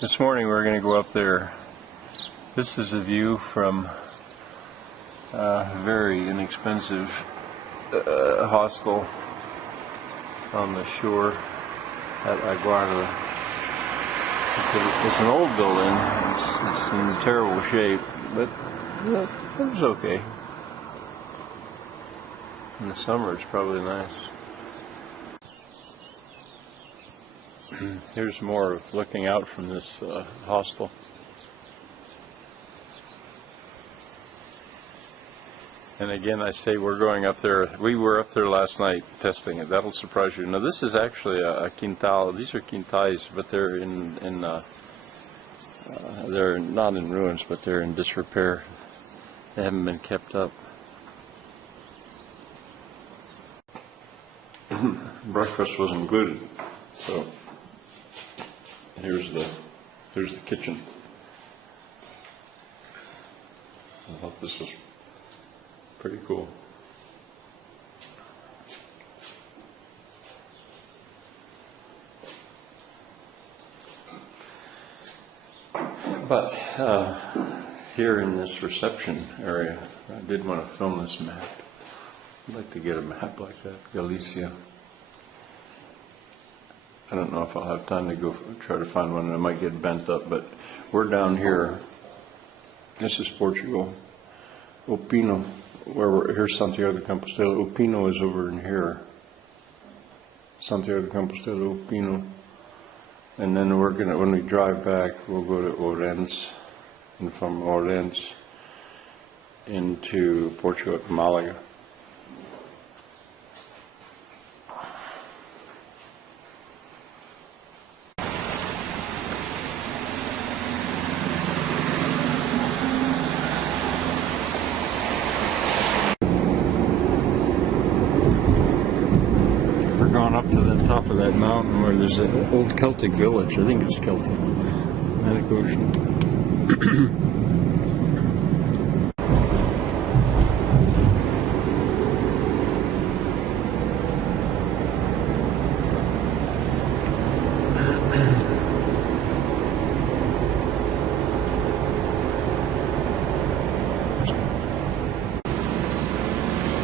This morning we're going to go up there. This is a view from a very inexpensive hostel on the shore at A Guarda. It's an old building. It's in terrible shape, but it was okay. In the summer it's probably nice. Here's more of looking out from this hostel. And again, I say we're going up there. We were up there last night testing it. That'll surprise you. Now, this is actually a quintal. These are quintales, but they're they're not in ruins, but they're in disrepair. They haven't been kept up. Breakfast wasn't good, so here's the kitchen. I thought this was pretty cool. But here in this reception area, I did want to film this map. I'd like to get a map like that, Galicia. I don't know if I'll have time to go try to find one. I might get bent up, but we're down here. This is Portugal. Opino, here's Santiago de Compostela. Opino is over in here. Santiago de Compostela, Opino. And then we're gonna, when we drive back, we'll go to Orense, and from Orense into Portugal, Malaga. Going up to the top of that mountain where there's an old Celtic village. I think it's Celtic. Atlantic Ocean.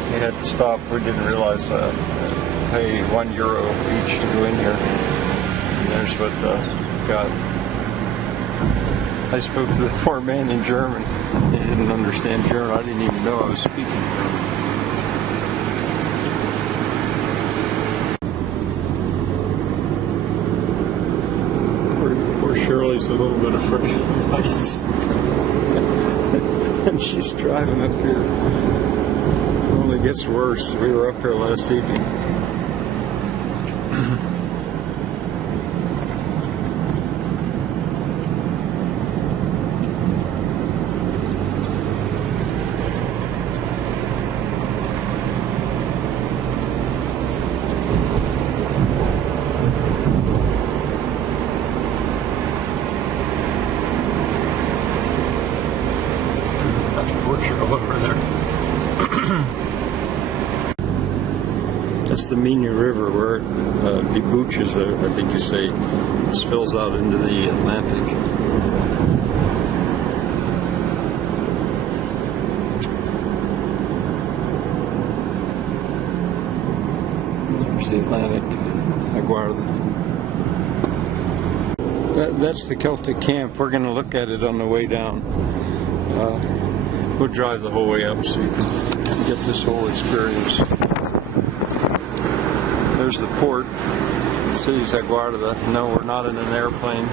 We had to stop. We didn't realize that. Pay €1 each to go in here. And there's what got. I spoke to the poor man in German. He didn't understand German. I didn't even know I was speaking German. Poor Shirley's a little bit afraid of ice. And she's driving up here. It only gets worse. We were up here last evening. Over there. That's the Minho River where it debouches, I think you say, spills out into the Atlantic. There's the Atlantic, A Guarda. That's the Celtic camp. We're going to look at it on the way down. We'll drive the whole way up so you can get this whole experience. There's the port. The city's A Guarda. No, we're not in an airplane.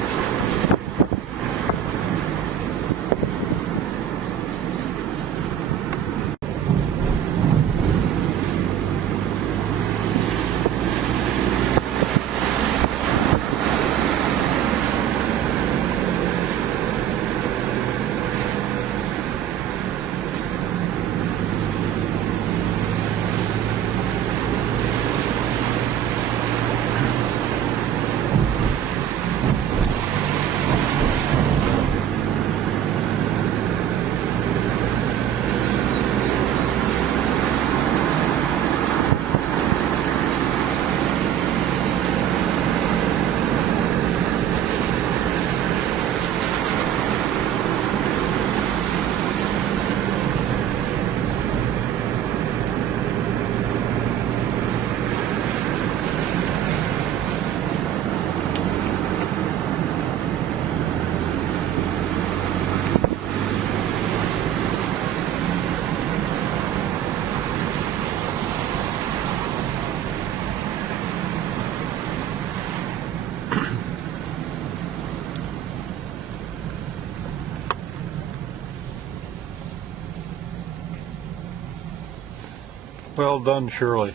Well done, Shirley.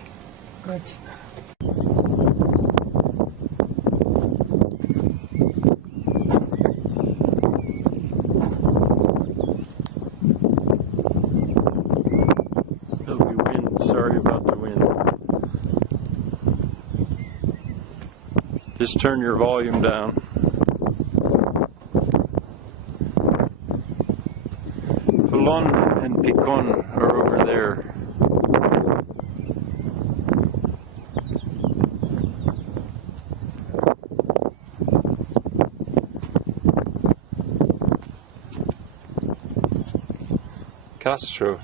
Good. There'll be wind. Sorry about the wind. Just turn your volume down. Colon and Picon are over there. Castro.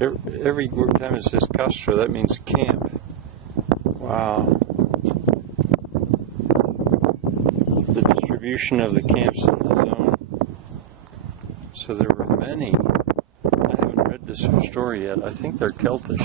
Every time it says Castro, that means camp. Wow. The distribution of the camps in the zone. So there were many. I haven't read this story yet. I think they're Celtic.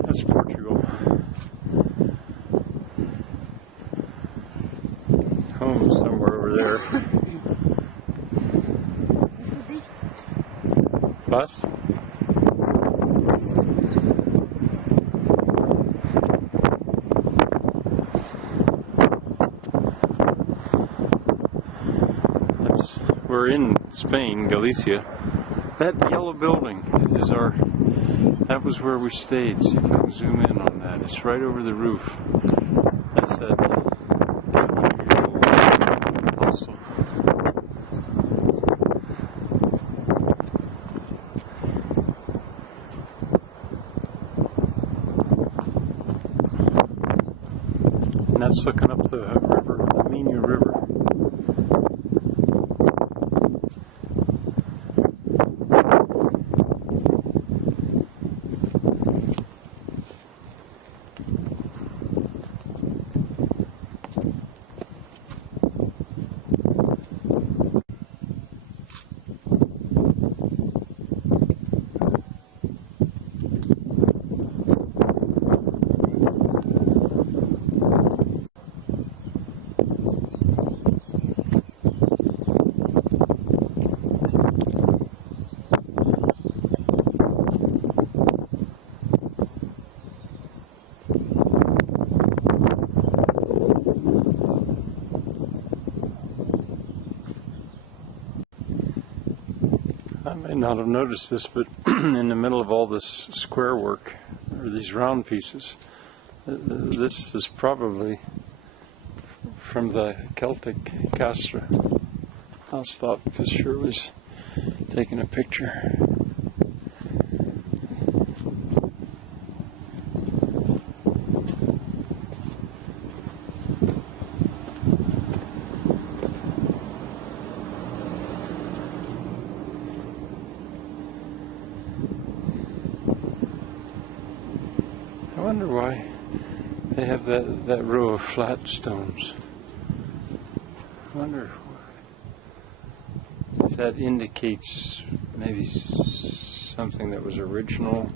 That's Portugal. Home somewhere over there. Bus? We're in Spain, Galicia. That yellow building is that was where we stayed. See if I can zoom in on that. It's right over the roof. That's that hostel. And that's looking up the river, the Minho River. I may not have noticed this, but in the middle of all this square work, or these round pieces, this is probably from the Celtic Castra. I was thought because Shirley's taking a picture. I wonder why they have that row of flat stones. I wonder if that indicates maybe something that was original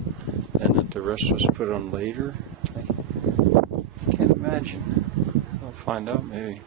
and that the rest was put on later. I can't imagine. I'll find out maybe.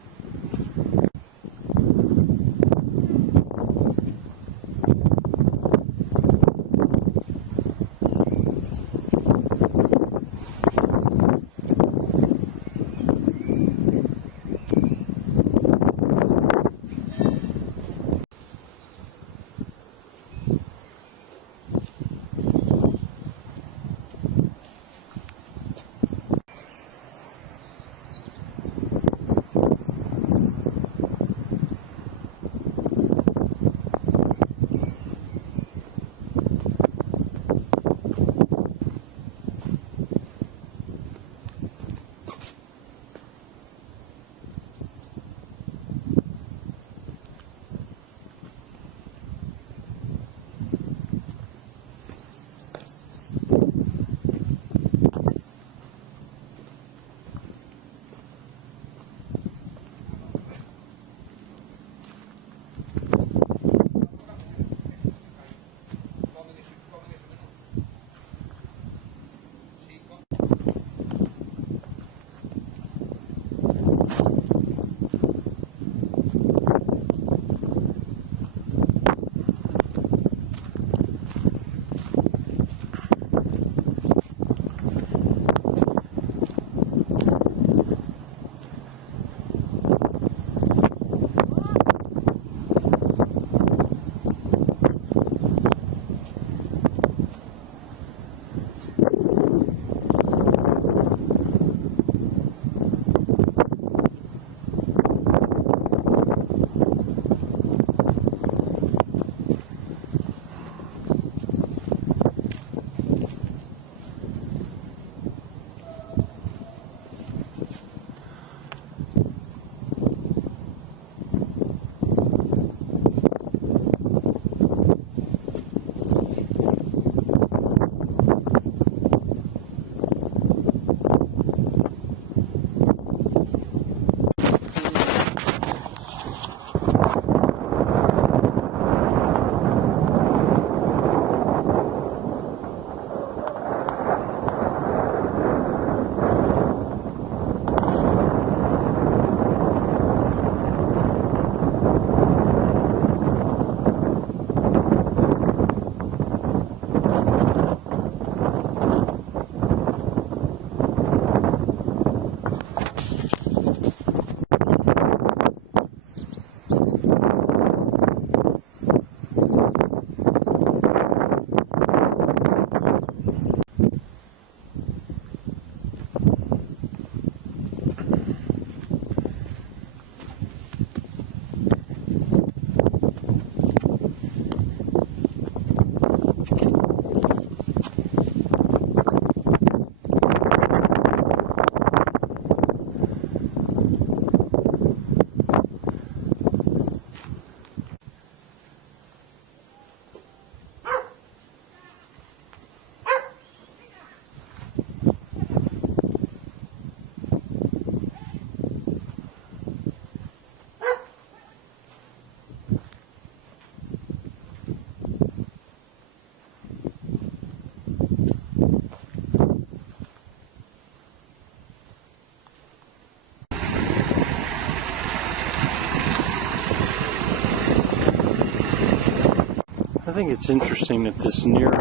think it's interesting that this near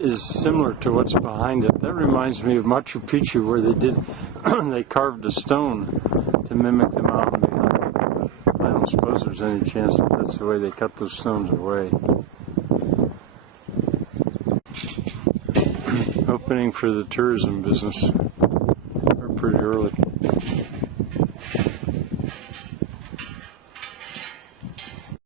is similar to what's behind it. That reminds me of Machu Picchu, where they carved a stone to mimic the mountain behind. I don't suppose there's any chance that that's the way they cut those stones away. Opening for the tourism business. We're pretty early.